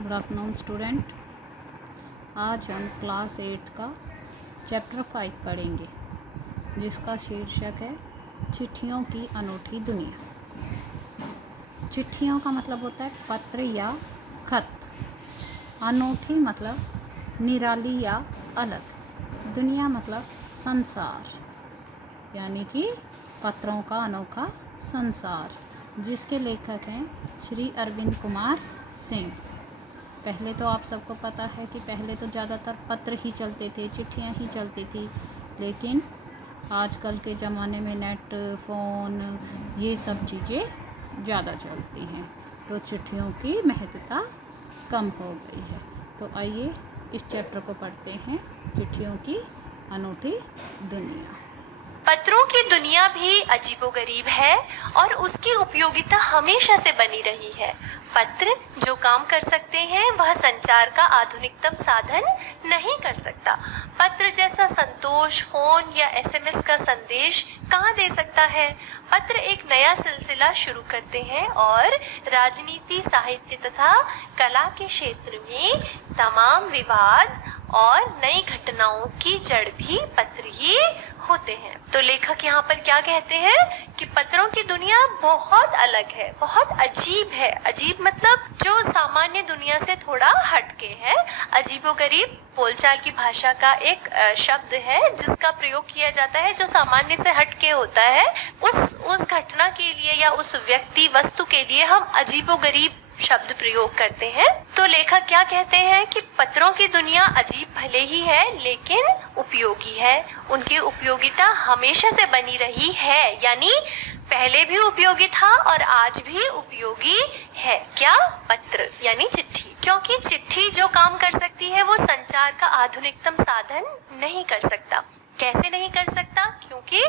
Good afternoon student. आज हम class 8 का चैप्टर 5 पढ़ेंगे, जिसका शीर्षक है चिट्ठियों की अनूठी दुनिया। चिट्ठियों का मतलब होता है पत्र या खत। अनूठी मतलब निराली या अलग। दुनिया मतलब संसार, यानी कि पत्रों का अनोखा संसार, जिसके लेखक हैं श्री अरविंद कुमार सिंह। पहले तो आप सबको पता है कि पहले तो ज़्यादातर पत्र ही चलते थे, चिट्ठियाँ ही चलती थी, लेकिन आजकल के ज़माने में नेट, फ़ोन, ये सब चीज़ें ज़्यादा चलती हैं, तो चिट्ठियों की महत्वता कम हो गई है। तो आइए इस चैप्टर को पढ़ते हैं, चिट्ठियों की अनूठी दुनिया। पत्रों की दुनिया भी अजीबोगरीब है और उसकी उपयोगिता हमेशा से बनी रही है। पत्र जो काम कर सकते हैं वह संचार का आधुनिकतम साधन नहीं कर सकता। पत्र जैसा संतोष फोन या एसएमएस का संदेश कहाँ दे सकता है। पत्र एक नया सिलसिला शुरू करते हैं और राजनीति, साहित्य तथा कला के क्षेत्र में तमाम विवाद और नई घटनाओं की जड़ भी पत्र ही होते हैं। तो लेखक यहाँ पर क्या कहते हैं कि पत्रों की दुनिया बहुत अलग है, बहुत अजीब है। अजीब मतलब जो सामान्य दुनिया से थोड़ा हटके है। अजीबोगरीब बोलचाल की भाषा का एक शब्द है जिसका प्रयोग किया जाता है जो सामान्य से हटके होता है। उस घटना के लिए या उस व्यक्ति वस्तु के लिए हम अजीबोगरीब शब्द प्रयोग करते हैं। तो लेखक क्या कहते हैं कि पत्रों की दुनिया अजीब भले ही है लेकिन उपयोगी है। उनकी उपयोगिता हमेशा से बनी रही है, यानी पहले भी उपयोगी था और आज भी उपयोगी है। क्या? पत्र यानी चिट्ठी। क्योंकि चिट्ठी जो काम कर सकती है वो संचार का आधुनिकतम साधन नहीं कर सकता। कैसे नहीं कर सकता? क्योंकि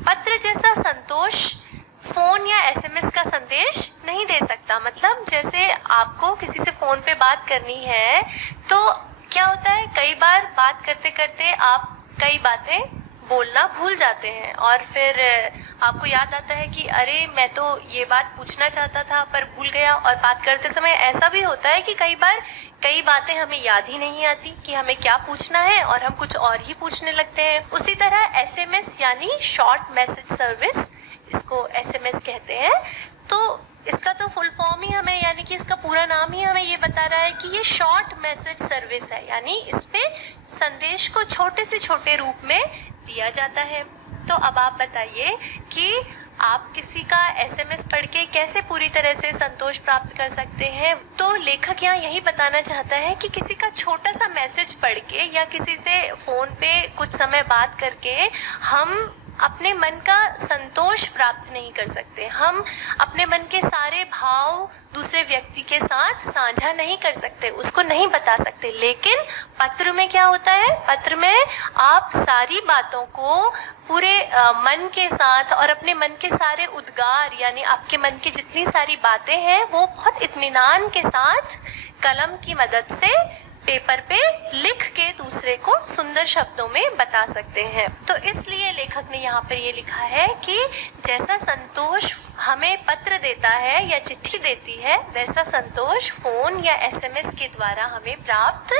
पत्र जैसा संतोष फोन या एसएमएस का संदेश नहीं दे सकता। मतलब जैसे आपको किसी से फोन पे बात करनी है तो क्या होता है, कई बार बात करते करते आप कई बातें बोलना भूल जाते हैं और फिर आपको याद आता है कि अरे मैं तो ये बात पूछना चाहता था पर भूल गया। और बात करते समय ऐसा भी होता है कि कई बार कई बातें हमें याद ही नहीं आती कि हमें क्या पूछना है और हम कुछ और ही पूछने लगते हैं। उसी तरह एसएमएस यानी शॉर्ट मैसेज सर्विस, इसको एसएमएस कहते हैं। तो इसका तो फुल फॉर्म ही हमें, यानी कि इसका पूरा नाम ही हमें ये बता रहा है कि ये शॉर्ट मैसेज सर्विस है, यानी इस पे संदेश को छोटे से छोटे रूप में दिया जाता है। तो अब आप बताइए कि आप किसी का एसएमएस पढ़ के कैसे पूरी तरह से संतोष प्राप्त कर सकते हैं। तो लेखक यहाँ यही बताना चाहता है कि किसी का छोटा सा मैसेज पढ़ के या किसी से फोन पे कुछ समय बात करके हम अपने मन का संतोष प्राप्त नहीं कर सकते। हम अपने मन के सारे भाव दूसरे व्यक्ति के साथ साझा नहीं कर सकते, उसको नहीं बता सकते। लेकिन पत्र में क्या होता है? पत्र में आप सारी बातों को पूरे मन के साथ और अपने मन के सारे उद्गार, यानी आपके मन की जितनी सारी बातें हैं वो बहुत इत्मीनान के साथ कलम की मदद से पेपर पे लिख के दूसरे को सुंदर शब्दों में बता सकते हैं। तो इसलिए लेखक ने यहाँ पर ये लिखा है कि जैसा संतोष हमें पत्र देता है या चिट्ठी देती है, वैसा संतोष फोन या एसएमएस के द्वारा हमें प्राप्त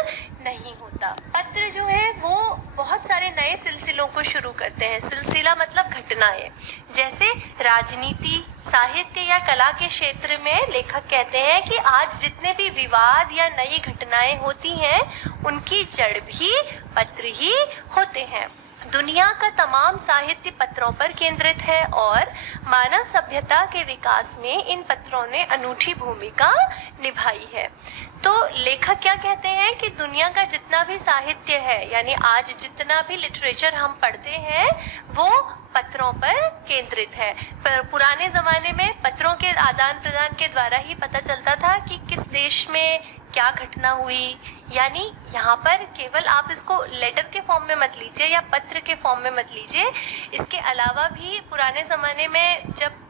नहीं होता। पत्र जो है वो बहुत सारे नए सिलसिलों को शुरू करते हैं। सिलसिला मतलब घटनाएं। जैसे राजनीति, साहित्य या कला के क्षेत्र में लेखक कहते हैं कि आज जितने भी विवाद या नई घटनाएं होती हैं उनकी जड़ भी पत्र ही होते हैं। दुनिया का तमाम साहित्य पत्रों पर केंद्रित है और मानव सभ्यता के विकास में इन पत्रों ने अनूठी भूमिका निभाई है। तो लेखक क्या कहते हैं कि दुनिया का जितना भी साहित्य है, यानी आज जितना भी लिटरेचर हम पढ़ते हैं वो पत्रों पर केंद्रित है। पर पुराने ज़माने में पत्रों के आदान प्रदान के द्वारा ही पता चलता था कि किस देश में क्या घटना हुई। यानी यहाँ पर केवल आप इसको लेटर के फॉर्म में मत लीजिए या पत्र के फॉर्म में मत लीजिए। इसके अलावा भी पुराने ज़माने में जब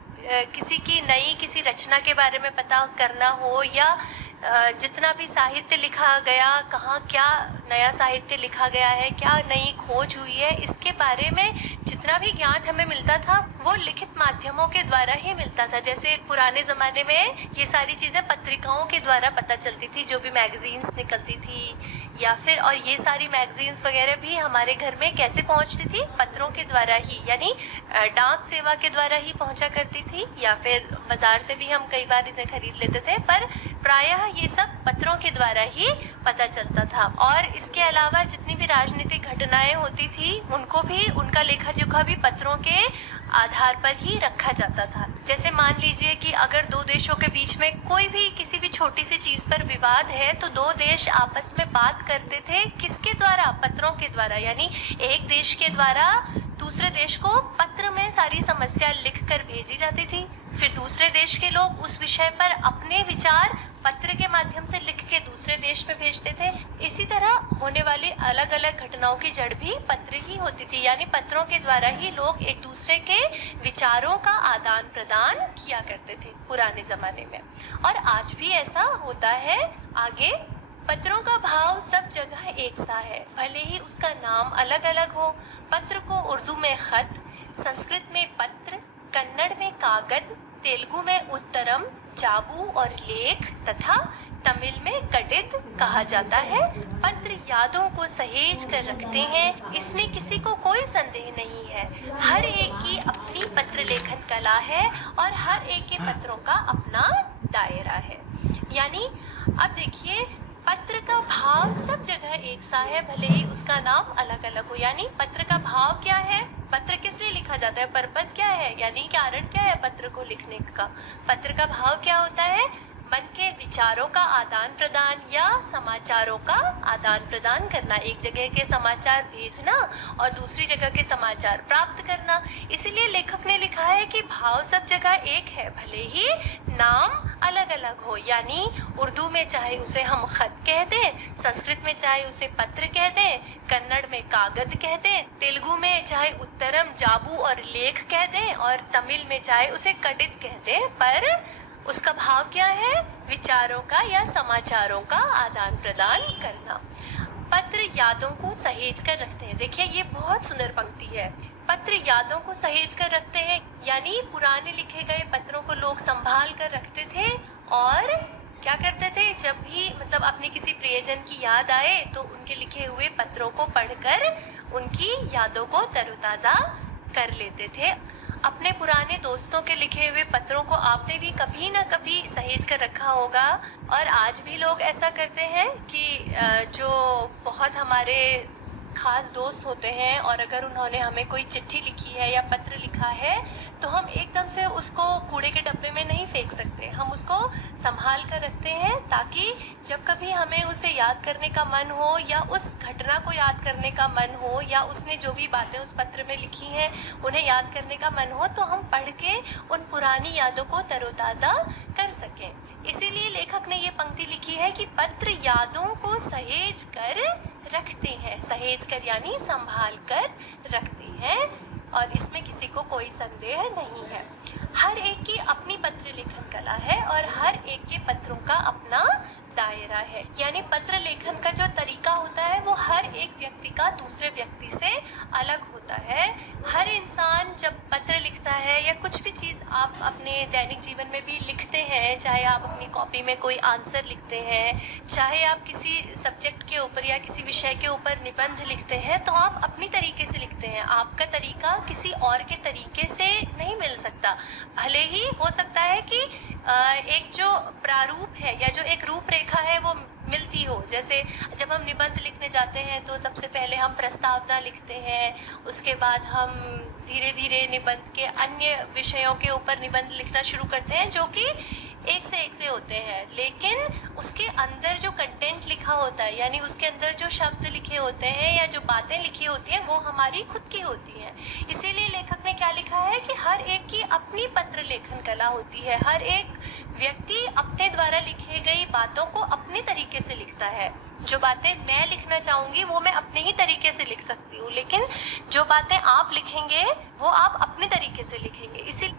किसी की नई किसी रचना के बारे में पता करना हो या जितना भी साहित्य लिखा गया, कहाँ क्या नया साहित्य लिखा गया है, क्या नई खोज हुई है, इसके बारे में जितना भी ज्ञान हमें मिलता था वो लिखित माध्यमों के द्वारा ही मिलता था। जैसे पुराने ज़माने में ये सारी चीज़ें पत्रिकाओं के द्वारा पता चलती थी, जो भी मैगज़ीन्स निकलती थी, या फिर और ये सारी मैगज़ीन्स वगैरह भी हमारे घर में कैसे पहुंचती थी, पत्रों के द्वारा ही, यानी डाक सेवा के द्वारा ही पहुंचा करती थी, या फिर बाज़ार से भी हम कई बार इसे खरीद लेते थे, पर प्रायः ये सब पत्रों के द्वारा ही पता चलता था। और इसके अलावा जितनी भी राजनीतिक घटनाएं होती थी उनको भी, उनका लेखा जोखा भी पत्रों के आधार पर ही रखा जाता था। जैसे मान लीजिए कि अगर दो देशों के बीच में कोई भी किसी भी छोटी सी चीज़ पर विवाद है तो दो देश आपस में बात करते थे, किसके द्वारा? पत्रों के द्वारा। यानी एक देश के द्वारा दूसरे देश को पत्र में सारी समस्या लिख कर भेजी जाती थी, फिर दूसरे देश के लोग उस विषय पर अपने विचार पत्र के माध्यम से लिख के दूसरे देश में भेजते थे। इसी तरह होने वाली अलग अलग घटनाओं की जड़ भी पत्र ही होती थी, यानी पत्रों के द्वारा ही लोग एक दूसरे के विचारों का आदान प्रदान किया करते थे पुराने ज़माने में, और आज भी ऐसा होता है। आगे, पत्रों का भाव सब जगह एक सा है, भले ही उसका नाम अलग अलग हो। पत्र को उर्दू में खत, संस्कृत में पत्र, कन्नड़ में कागद, तेलुगु में उत्तरम, जाबू और लेख तथा तमिल में कडित कहा जाता है। पत्र यादों को सहेज कर रखते हैं, इसमें किसी को कोई संदेह नहीं है। हर एक की अपनी पत्र लेखन कला है और हर एक के पत्रों का अपना दायरा है। यानी अब देखिए, पत्र का भाव सब जगह एक सा है, भले ही उसका नाम अलग अलग हो। यानी पत्र का भाव क्या है, पत्र किस लिए लिखा जाता है, पर्पस क्या है, यानी कारण क्या है पत्र को लिखने का। पत्र का भाव क्या होता है? मन के विचारों का आदान प्रदान या समाचारों का आदान प्रदान करना, एक जगह के समाचार भेजना और दूसरी जगह के समाचार प्राप्त करना। इसीलिए लेखक ने लिखा है कि भाव सब जगह एक है, भले ही नाम अलग अलग हो। यानी उर्दू में चाहे उसे हम खत कह दें, संस्कृत में चाहे उसे पत्र कह दें, कन्नड़ में कागद कह दें, तेलुगु में चाहे उत्तरम, जाबू और लेख कह दें, और तमिल में चाहे उसे कडित कह दें, पर उसका भाव क्या है? विचारों का या समाचारों का आदान प्रदान करना। पत्र यादों को सहेज कर रखते हैं। देखिए, ये बहुत सुंदर पंक्ति है। पत्र यादों को सहेज कर रखते हैं, यानी पुराने लिखे गए पत्रों को लोग संभाल कर रखते थे, और क्या करते थे, जब भी मतलब अपने किसी प्रियजन की याद आए तो उनके लिखे हुए पत्रों को पढ़कर उनकी यादों को तरोताज़ा कर लेते थे। अपने पुराने दोस्तों के लिखे हुए पत्रों को आपने भी कभी ना कभी सहेज कर रखा होगा, और आज भी लोग ऐसा करते हैं कि जो बहुत हमारे ख़ास दोस्त होते हैं और अगर उन्होंने हमें कोई चिट्ठी लिखी है या पत्र लिखा है तो हम एकदम से उसको कूड़े के डब्बे में नहीं फेंक सकते, हम उसको संभाल कर रखते हैं, ताकि जब कभी हमें उसे याद करने का मन हो या उस घटना को याद करने का मन हो या उसने जो भी बातें उस पत्र में लिखी हैं उन्हें याद करने का मन हो, तो हम पढ़ के उन पुरानी यादों को तरोताज़ा कर सकें। इसीलिए लेखक ने ये पंक्ति लिखी है कि पत्र यादों को सहेज कर रखते हैं। सहेज कर यानी संभाल कर रखते हैं, और इसमें किसी को कोई संदेह नहीं है। हर एक की अपनी पत्र लेखन कला है और हर एक के पत्रों का अपना दायरा है। यानी पत्र लेखन का जो तरीका होता है वो हर एक व्यक्ति का दूसरे व्यक्ति से अलग होता है। हर इंसान जब पत्र लिखता है या कुछ भी चीज़ आप अपने दैनिक जीवन में भी लिखते हैं, चाहे आप अपनी कॉपी में कोई आंसर लिखते हैं, चाहे आप किसी सब्जेक्ट के ऊपर या किसी विषय के ऊपर निबंध लिखते हैं, तो आप अपनी तरीके से लिखते हैं। आपका तरीका किसी और के तरीके से नहीं मिल सकता। भले ही हो सकता है कि एक जो प्रारूप है या जो एक रूपरेखा है वो मिलती हो। जैसे जब हम निबंध लिखने जाते हैं तो सबसे पहले हम प्रस्तावना लिखते हैं, उसके बाद हम धीरे धीरे निबंध के अन्य विषयों के ऊपर निबंध लिखना शुरू करते हैं, जो कि एक से होते हैं, लेकिन उसके अंदर जो कंटेंट लिखा होता है, यानी उसके अंदर जो शब्द लिखे होते हैं या जो बातें लिखी होती हैं, वो हमारी खुद की होती हैं। इसीलिए लेखक ने क्या लिखा है कि हर एक की अपनी पत्र लेखन कला होती है। हर एक व्यक्ति अपने द्वारा लिखे गई बातों को अपने तरीके से लिखता है। जो बातें मैं लिखना चाहूँगी वो मैं अपने ही तरीके से लिख सकती हूँ, लेकिन जो बातें आप लिखेंगे वो आप अपने तरीके से लिखेंगे। इसी